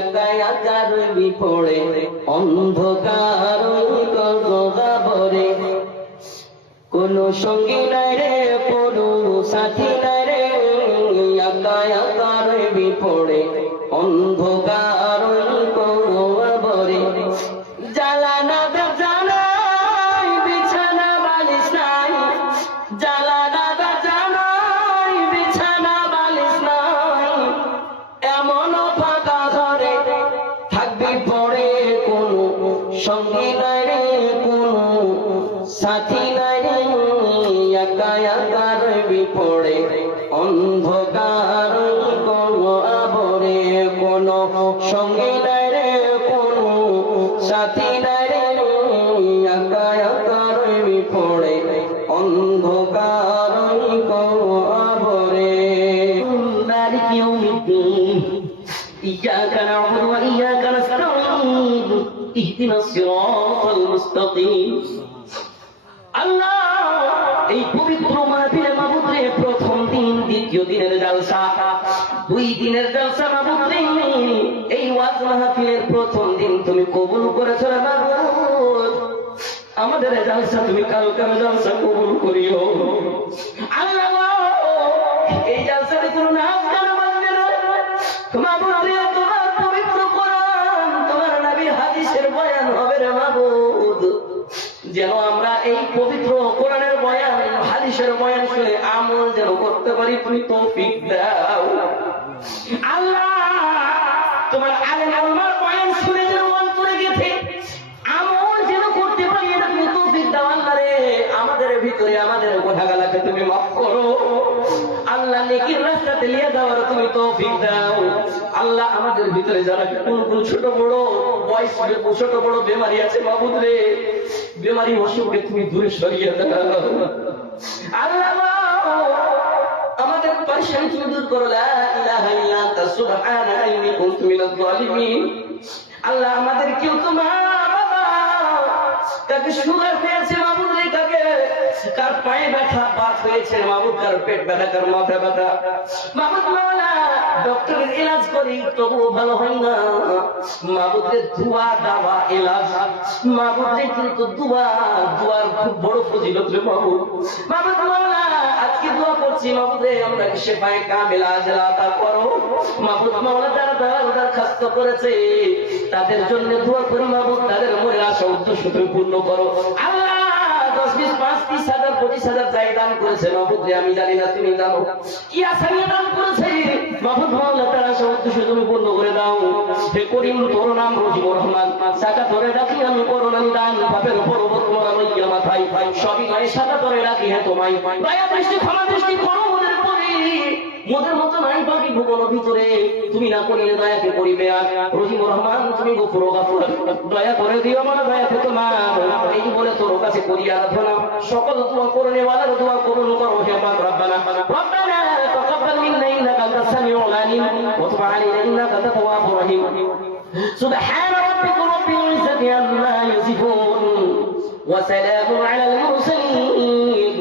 একা একা রবি পড়ে অন্ধকার গহ্বরে, কোন সঙ্গী নাই রে কোনো সাথী নাই রে, একা একা রবি পড়ে অন্ধকার গহ্বরে। জ্বালানা জানাই বিছানা বালিশ নাই, জ্বালানা জানাই বিছানা বালিশ নাই, এমন ফাঁকা ঘরে থাকবি পড়ে কোনো সঙ্গী নাই রে কোনো সাথী নাই রে, একা একা রবি পড়ে অন্ধকার গহ্বরে, কোনো সঙ্গী নাই রে কোনো সাথী নাই রে, একা একা রবি পড়ে অন্ধকার গহ্বরে। মালিক ইয়াউমিদ্দিন, إياك نعبد وإياك نستعين اهدنا الصراط المستقيم। আল্লাহ, এই পবিত্র মাহফিলে মাবুদে প্রথম দিন দ্বিতীয় দিনের জলসা, 2 দিনের জলসা মাবুদে, এই ওয়াজ মাহফিলের প্রথম দিন তুমি কবুল করেছো রে মাবুদ। আমাদের জলসা তুমি কালকের জলসা কবুল করিও আল্লাহ। এই জলসাতে কোনো নাম গান বাজবে না মাবুদ, তোমার পবিত্র কোরআন তোমার নবীর হাদিসের বয়ান হবে রে মাবুদ, যেন আমরা এই পবিত্র কোরআনের বয়ান হাদিসের বয়ান শুনে আমল যেন করতে পারি, তুমি তৌফিক দাও আল্লাহ। তোমার আলেম ওলামার বয়ান শুনে যেন অন্তরে গেছে আমল যেন করতে পারি, এটা তুমি তৌফিক দাও আল্লাহ রে। আমাদের ভিতরে আমাদের গুনাহগালাকে তুমি মাফ করো আল্লাহ, নেকির রাস্তাতে নিয়ে যাওয়ার তুমি তৌফিক দাও আল্লাহ। আমাদের ভিতরে যারা কোন ছোট বড় বয়স ছোট বড় বেমারি আছে মাবুদ রে, বেমারি অসুখকে তুমি দূরে সরিয়ে দাও আল্লাহ। আমাদের পেরেশানি তুমি দূর করো, লা ইলাহা ইল্লা আনতা সুবহানাকা ইন্নী কুনতু মিনাজ জালিমিন। আল্লাহ, আমাদের কেউ তো মা বাবা কাকে সুগার হয়েছে মাবুদ রে, কার পায়ে ব্যথা বাত হয়েছে মাবুদ, কার পেট ব্যথা, কার মাথা ব্যথা মাবুদ মাওলা, ডক্টরের ইলাজ করি তবুও ভালো হয় না মাবুদের দুয়া দাওয়া ইলাজ মাবুদের, কিন্তু দুয়ার খুব বড় ফজিলত রে মাবুদ। মাবুদ মাওলা, আজকে দোয়া করছি মাবুদে, আমরা শেফায়ে কামিলা আজলা তা করো মাবুদ মাওলা। যারা দরখাস্ত করেছে তাদের জন্য দোয়া করি মাবুদ, তাদের মনের আশা উদ্দেশ্য তুমি পূর্ণ করো আল্লাহ। 10, 20, 5, 30 হাজার 25 হাজার যাই দান করেছে মাবুদ রে, আমি জানি না তুমি জানো কি আসামি দান করেছে মাবুদ মাওলা, তার আশা উদ্দেশ্য তুমি পূর্ণ করে দাও। হে করিম, তোর নাম রহিমুর রহমান, সাকা ধরে রাখি আমি করুণার দান, পাপের উপর বর্তমান লইয়া মাথায় সবই নয়, সাকা ধরে রাখি হ্যাঁ তোমায়, দয়া দৃষ্টি ক্ষমা দৃষ্টি করো মোদের পরে, মোদের মতো নাই বাকি ভুবন ভিতরে, তুমি না করিলে দয়াকে করিবে আর রহিমুর রহমান, তুমি গফুর গাফুর, দয়া করে দিও আমার দয়াকে তোমার, এই বলে তোর কাছে করি আরাধনা। সকল দোয়া করনে ওয়ালার দোয়া কবুল করো হে পাক রব্বানা। রব্বানা তাকাব্বাল মিন্না ইন্নাকা আনতাস সামিউল আলিম ওয়া তুব আলাইনা ইন্নাকা আনতাত তাওয়াবুর রহিম। সুবহানা রাব্বিকা রাব্বিল ইজ্জাতি আম্মা ইয়াসিফুন ওয়া সালামুন আলাল মুরসালিন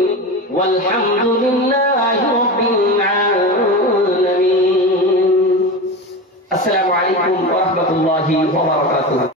ওয়ালহামদুলিল্লাহি রাব্বিল আলামিন। আসসালামু আলাইকুম ওয়া রাহমাতুল্লাহি ওয়া বারাকাতুহু।